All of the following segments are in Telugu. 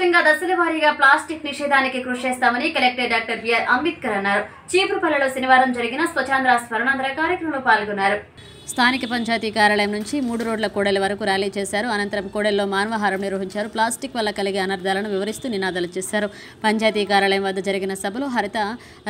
వ్యాప్తంగా దశల వారీగా ప్లాస్టిక్ నిషేధానికి కృషి చేస్తామని కలెక్టర్ డాక్టర్ బిఆర్ అంబేద్కర్ అన్నారు. చీపురుపల్లిలో శనివారం జరిగిన స్వచ్ఛాంధ్ర స్వర్ణాంధ్ర కార్యక్రమంలో పాల్గొన్నారు. స్థానిక పంచాయతీ కార్యాలయం నుంచి 3 రోడ్ల కూడలి వరకు ర్యాలీ చేశారు. అనంతరం కూడలిలో మానవహారం నిర్వహించారు. ప్లాస్టిక్ వల్ల కలిగే అనర్థాలను వివరిస్తూ నినాదాలు చేశారు. పంచాయతీ కార్యాలయం వద్ద జరిగిన సభలో హరిత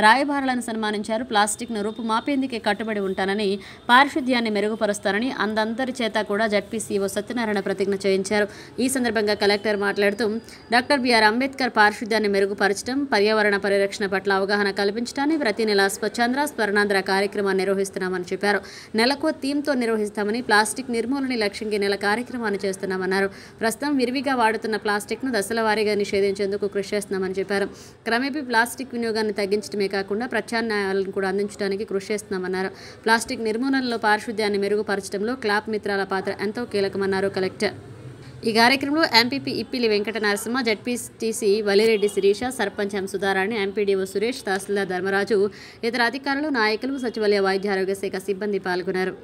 రాయబారులను సన్మానించారు. ప్లాస్టిక్ను రూపుమాపేందుకే కట్టుబడి ఉంటానని, పారిశుద్ధ్యాన్ని మెరుగుపరుస్తానని అందరి చేత కూడా జడ్పీసీఓ సత్యనారాయణ ప్రతిజ్ఞ చేయించారు. ఈ సందర్భంగా కలెక్టర్ మాట్లాడుతూ డాక్టర్ బిఆర్ అంబేద్కర్ పారిశుద్ధ్యాన్ని మెరుగుపరచడం, పర్యావరణ పరిరక్షణ పట్ల అవగాహన కల్పించడాన్ని ప్రతి నెల స్వచ్ఛాంధ్ర స్వర్ణాంధ్ర కార్యక్రమాన్ని నిర్వహిస్తున్నామని చెప్పారు. నెలకు థీమ్తో నిర్వహిస్తామని, ప్లాస్టిక్ నిర్మూలన లక్ష్యంగా నెల కార్యక్రమాన్ని చేస్తున్నామన్నారు. ప్రస్తుతం విరివిగా వాడుతున్న ప్లాస్టిక్ను దశల వారీగా నిషేధించేందుకు కృషి చేస్తున్నామని చెప్పారు. క్రమేపీ ప్లాస్టిక్ వినియోగాన్ని తగ్గించడమే కాకుండా ప్రత్యామ్నాయాలను కూడా అందించడానికి కృషి చేస్తున్నామన్నారు. ప్లాస్టిక్ నిర్మూలనలో పారిశుద్ధ్యాన్ని మెరుగుపరచడంలో క్లాప్ మిత్రాల పాత్ర ఎంతో కీలకమన్నారు కలెక్టర్. ఈ కార్యక్రమంలో ఎంపీపీ ఇప్పిలి వెంకట నరసింహ, జడ్పీటీసీ వలిరెడ్డి శిరీష, సర్పంచ్ ఎం సుధారాణి, ఎంపీడీఓ సురేష్, తహసీల్దార్ ధర్మరాజు, ఇతర అధికారులు, నాయకులు, సచివాలయ వైద్య ఆరోగ్య శాఖ సిబ్బంది పాల్గొన్నారు.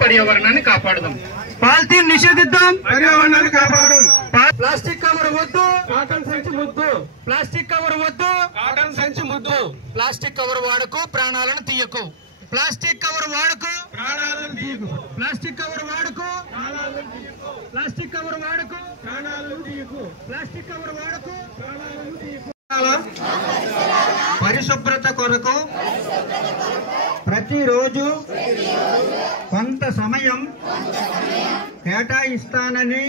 పర్యావరణాన్ని కాపాడదాం. పాలిథీన్ నిషేధిద్దాం, పర్యావరణాన్ని కాపాడదాం. ప్లాస్టిక్ కవర్ వద్దు, కాటన్ సంచి ముద్దు. ప్లాస్టిక్ కవర్ వద్దు, కాటన్ సంచి ముద్దు. ప్లాస్టిక్ కవర్ వాడకు, ప్రాణాలను తీయకు. ప్లాస్టిక్ కవర్ వాడకు, ప్రాణాలను తీయకు. ప్లాస్టిక్ కవర్ వాడకు, ప్రాణాలను తీయకు. ప్లాస్టిక్ కవర్ వాడకు, ప్రాణాలను తీయకు. ప్లాస్టిక్ కవర్ వాడకు, ప్రాణాలను తీయకు. పరిశుభ్రత కొరకు ప్రతిరోజు కొంత సమయం కేటాయిస్తానని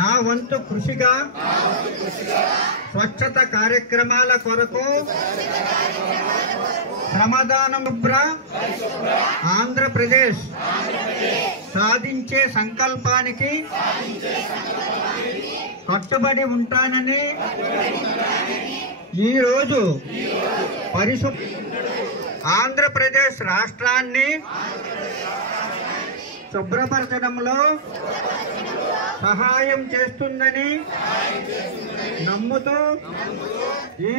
నా వంతు కృషిగా స్వచ్ఛత కార్యక్రమాల కొరకు శ్రమదానం ఆంధ్రప్రదేశ్ సాధించే సంకల్పానికి కట్టుబడి ఉంటానని ఈరోజు ఆంధ్రప్రదేశ్ రాష్ట్రాన్ని శుభ్రపరచడంలో సహాయం చేస్తుందని నమ్ముతూ ఈ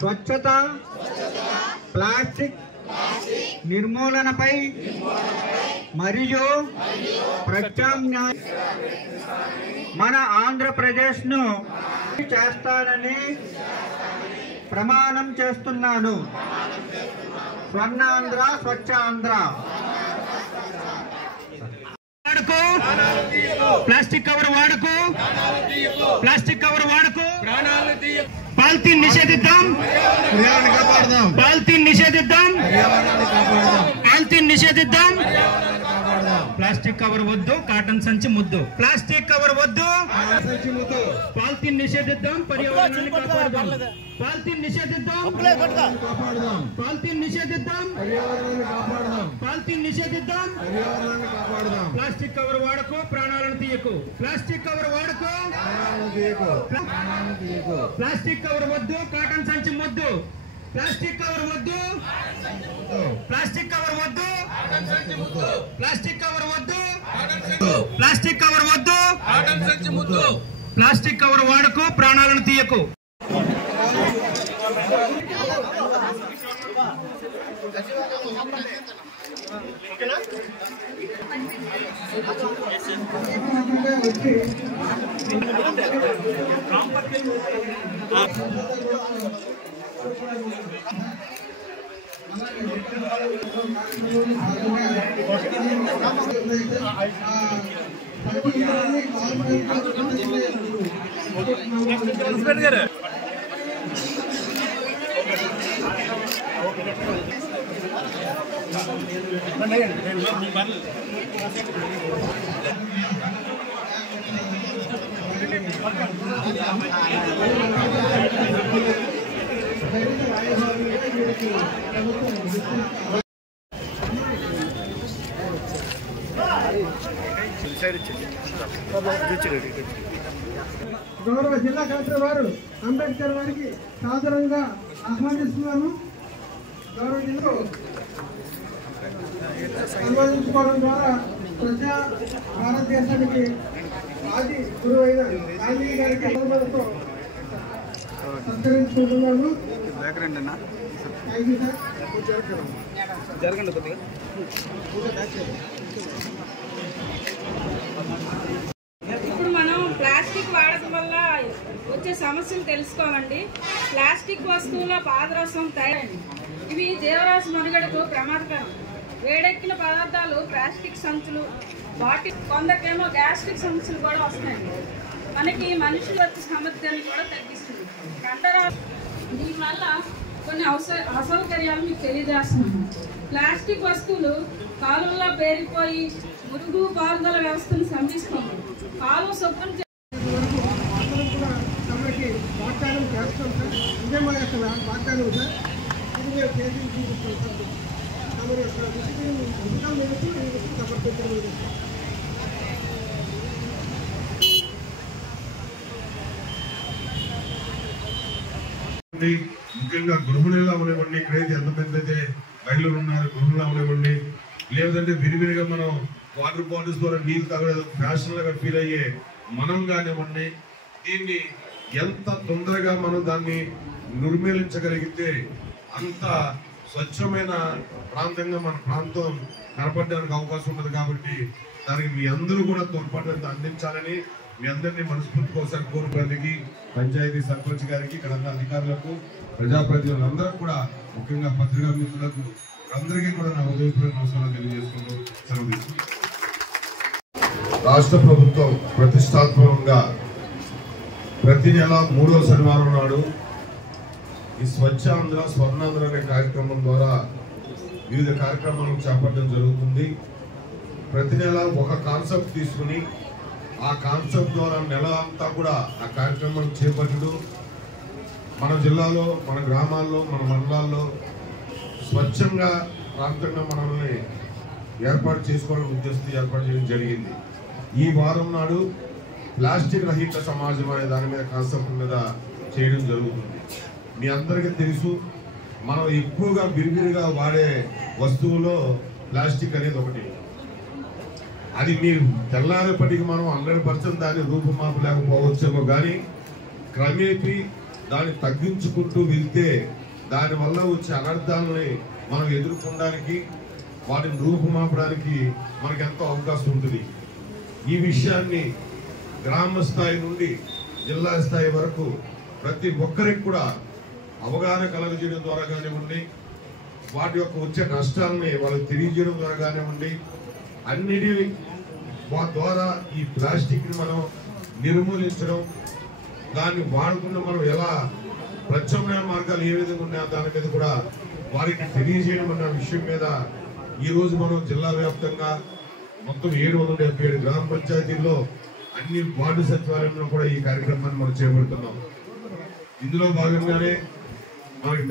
స్వచ్ఛత, ప్లాస్టిక్ నిర్మూలనపై మరియు ప్రత్యామ్నాయ మన ఆంధ్రప్రదేశ్ను చేస్తానని ప్రమాణం చేస్తున్నాను. స్వర్ణాంధ్ర, స్వచ్ఛాంధ్ర. వాడుకో, ప్లాస్టిక్ కవర్ వాడుకో, ప్లాస్టిక్ కవర్ వాడుకో. పాలిథీన్ నిషేధిద్దాం, పాలిథీన్ నిషేధిద్దాం, పాలిథీన్ నిషేధిద్దాం. ప్లాస్టిక్ కవర్ వద్దు, కాటన్ సంచి ముద్దు. ప్లాస్టిక్ కవర్ వద్దు, పాలిథీన్ నిషేధిద్దాం, పర్యావరణాన్ని కాపాడదాం. పాలిథీన్ నిషేధిద్దాం, పాలిథీన్ నిషేధిద్దాం, పాలిథీన్ నిషేధిద్దాం. ప్లాస్టిక్ కవర్ వాడకు, ప్రాణాలను తీయకు. ప్లాస్టిక్ కవర్ వాడకు, ప్లాస్టిక్ కవర్ వద్దు, కాటన్ సంచి ముద్దు. ప్లాస్టిక్ కవర్ వద్దు, ప్లాస్టిక్ కవర్ వద్దు, ప్లాస్టిక్ కవర్ వద్దు, ప్లాస్టిక్ కవర్ వద్దు, ప్లాస్టిక్ కవర్ వాడకు, ప్రాణాలను తీయకు. గౌరవ జిల్లా కలెక్టర్ వారు అంబేద్కర్ వారికి సాదరంగా ఆహ్వానిస్తున్నాను. గౌరవ జిల్లా అనువదించుకోవడం ద్వారా ప్రజా భారతదేశానికి ఆది గురువైన గాంధీ గారికి సత్కరించుకుంటున్నాను. జరగండి కొద్దిగా. ఇప్పుడు మనం ప్లాస్టిక్ వాడకం వల్ల వచ్చే సమస్యలు తెలుసుకోమండి. ప్లాస్టిక్ వస్తువుల పాదరసం తయారైంది. ఇవి జీవరాశి మనుగడకు ప్రమాదకరం. వేడెక్కిన పదార్థాలు, ప్లాస్టిక్ సంచులు, బాటిల్, కొందరికేమో గ్యాస్ట్రిక్ సమస్యలు కూడా వస్తున్నాయి. మనకి మనుషులు వచ్చే సామర్థ్యాన్ని కూడా తగ్గిస్తుంది. కండరాలు దీనివల్ల కొన్ని అసౌకర్యాలు మీకు తెలియజేస్తున్నాము. ప్లాస్టిక్ వస్తువులు కాలువల్లో పేరుకుపోయి మురుగు పారుదల వ్యవస్థను స్తంభిస్తుంది. కాలువ శుభ్రం అందరం కూడా తమకి వాగ్దానం చేస్తాం సార్. ఇదే మా యొక్క వాగ్దానం సార్. ఇది మేము చేసి చూపిస్తాం సార్. తమ యొక్క దృష్టికి అధికారం మేరకు సమర్పించడం. ముఖ్యంగా గృహిణులు అవనివ్వండి, ఇక్కడైతే ఎంతమంది అయితే మహిళలు ఉన్నారు గృహిణులు అవనివ్వండి, లేదంటే విరివిరిగా మనం వాటర్ బాటిల్స్ ద్వారా నీళ్ళు తాగడం ఫ్యాషన్ లాగా ఫీల్ అయ్యే మనం కానివ్వండి, దీన్ని ఎంత తొందరగా మనం దాన్ని నిర్మూలించగలిగితే అంత స్వచ్ఛమైన ప్రాంతంగా మన ప్రాంతం కనపడడానికి అవకాశం ఉంటుంది. కాబట్టి దానికి మీ అందరూ కూడా తోడ్పాటు అందించాలని మీ అందరినీ మనస్ఫూర్తిగా ఒకసారి కోరుకునేందుకు పంచాయతీ సర్పంచ్ గారికి, ఇక్కడ ఉన్న అధికారులకు, ప్రజాప్రతినిధులందరూ కూడా, ముఖ్యంగా పత్రికా మిత్రులకు అందరికీ కూడా నా ఉదయపూర్వక నమస్కారాలు తెలియజేసుకుంటూ సెలవు తీసుకుంటాం. రాష్ట్ర ప్రభుత్వం ప్రతిష్టాత్మకంగా ప్రతి నెల 3వ శనివారం నాడు ఈ స్వచ్ఛ ఆంధ్ర స్వర్ణాంధ్ర అనే కార్యక్రమం ద్వారా వివిధ కార్యక్రమాలను చేపట్టడం జరుగుతుంది. ప్రతి నెల ఒక కాన్సెప్ట్ తీసుకుని ఆ కాన్సెప్ట్ ద్వారా నెల అంతా కూడా ఆ కార్యక్రమాలు చేపట్టడం, మన జిల్లాలో, మన గ్రామాల్లో, మన మండలాల్లో స్వచ్ఛంగా ప్రాంతంగా మనల్ని ఏర్పాటు చేసుకోవడం ఉద్దేశంతో ఏర్పాటు చేయడం జరిగింది. ఈ వారం నాడు ప్లాస్టిక్ రహిత సమాజం అనే దాని మీద కాన్సెప్ట్ మీద చేయడం జరుగుతుంది. మీ అందరికీ తెలుసు, మనం ఎక్కువగా బిరిబిరిగా వాడే వస్తువులో ప్లాస్టిక్ అనేది ఒకటి. అది మీరు తెల్లారేపటికి మనం 100% దాన్ని రూపుమాపు లేకపోవచ్చేమో, కానీ క్రమేపీ దాన్ని తగ్గించుకుంటూ వెళ్తే దానివల్ల వచ్చే అనర్థాలని మనం ఎదుర్కొనడానికి, వాటిని రూపుమాపడానికి మనకు ఎంతో అవకాశం ఉంటుంది. ఈ విషయాన్ని గ్రామ స్థాయి నుండి జిల్లా స్థాయి వరకు ప్రతి ఒక్కరికి కూడా అవగాహన కలగజేయడం ద్వారా కానివ్వండి, వాటి యొక్క వచ్చే నష్టాలని వాళ్ళకి తెలియజేయడం ద్వారా కానివ్వండి, అన్నిటి ద్వారా ఈ ప్లాస్టిక్ని మనం నిర్మూలించడం, దాన్ని వాడకుండా మనం ఎలా ప్రత్యామ్నాయ మార్గాలు ఏ విధంగా ఉన్నాయో దాని మీద కూడా వారికి తెలియజేయడం అన్న విషయం మీద ఈరోజు మనం జిల్లా వ్యాప్తంగా మొత్తం 777 గ్రామ పంచాయతీల్లో అన్ని వార్డు సచివాలయంలో కూడా ఈ కార్యక్రమాన్ని మనం చేపడుతున్నాం. ఇందులో భాగంగానే మనకి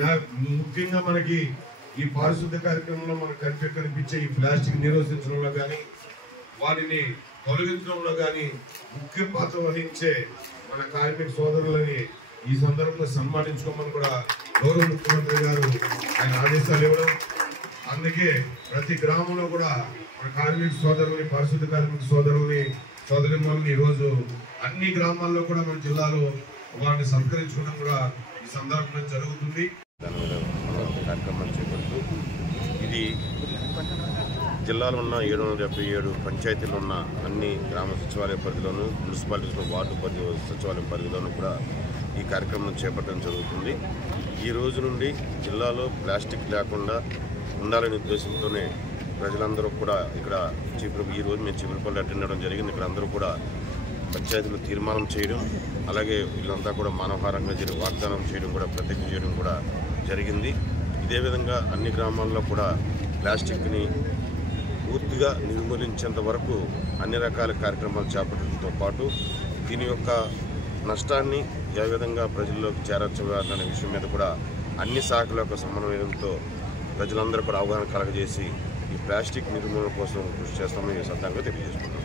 ముఖ్యంగా మనకి ఈ పారిశుద్ధ్య కార్యక్రమంలో మనకు కనిపించే ఈ ప్లాస్టిక్ నిరోధించడంలో కానీ, వాటిని తొలగించడంలో కానీ ముఖ్య పాత్ర వహించే మన కార్మిక సోదరులని ఈ సందర్భంగా సన్మానించుకోమని కూడా గౌరవ ముఖ్యమంత్రి గారు ఆయన ఆదేశాలు ఇవ్వడం, అందుకే ప్రతి గ్రామంలో కూడా మన కార్మిక సోదరుల్ని, పారిశుద్ధ్య కార్మిక సోదరుల్ని ఈరోజు అన్ని గ్రామాల్లో కూడా మన జిల్లాలో వారిని సత్కరించుకోవడం కూడా ఈ సందర్భంగా జరుగుతుంది. దాని మీద కార్యక్రమాలు చేపడుతూ ఇది జిల్లాలో ఉన్న 777 పంచాయతీలు ఉన్న అన్ని గ్రామ సచివాలయ పరిధిలోను, మున్సిపాలిటీస్లో వార్డు సచివాలయం పరిధిలోనూ కూడా ఈ కార్యక్రమం చేపట్టడం జరుగుతుంది. ఈ రోజు నుండి జిల్లాలో ప్లాస్టిక్ లేకుండా ఉండాలనే ఉద్దేశంతోనే ప్రజలందరూ కూడా ఇక్కడ ఈరోజు మేము చీపురుపల్లి అటెండ్ అవ్వడం జరిగింది. ఇక్కడ అందరూ కూడా పంచాయతీలు తీర్మానం చేయడం, అలాగే వీళ్ళంతా కూడా మానవహారంగా వాగ్దానం చేయడం కూడా, ప్రతిజ్ఞ చేయడం కూడా జరిగింది. ఇదే విధంగా అన్ని గ్రామాల్లో కూడా ప్లాస్టిక్ని పూర్తిగా నిర్మూలించేంత వరకు అన్ని రకాల కార్యక్రమాలు చేపట్టడంతో పాటు దీని యొక్క నష్టాన్ని ఏ విధంగా ప్రజల్లోకి చేర్చాలనే విషయం మీద కూడా అన్ని శాఖల యొక్క సమన్వయంతో ప్రజలందరూ కూడా అవగాహన కలగజేసి ఈ ప్లాస్టిక్ నిర్మూలన కోసం కృషి చేస్తామని ఈ సందర్భంగా తెలియజేసుకున్నాం.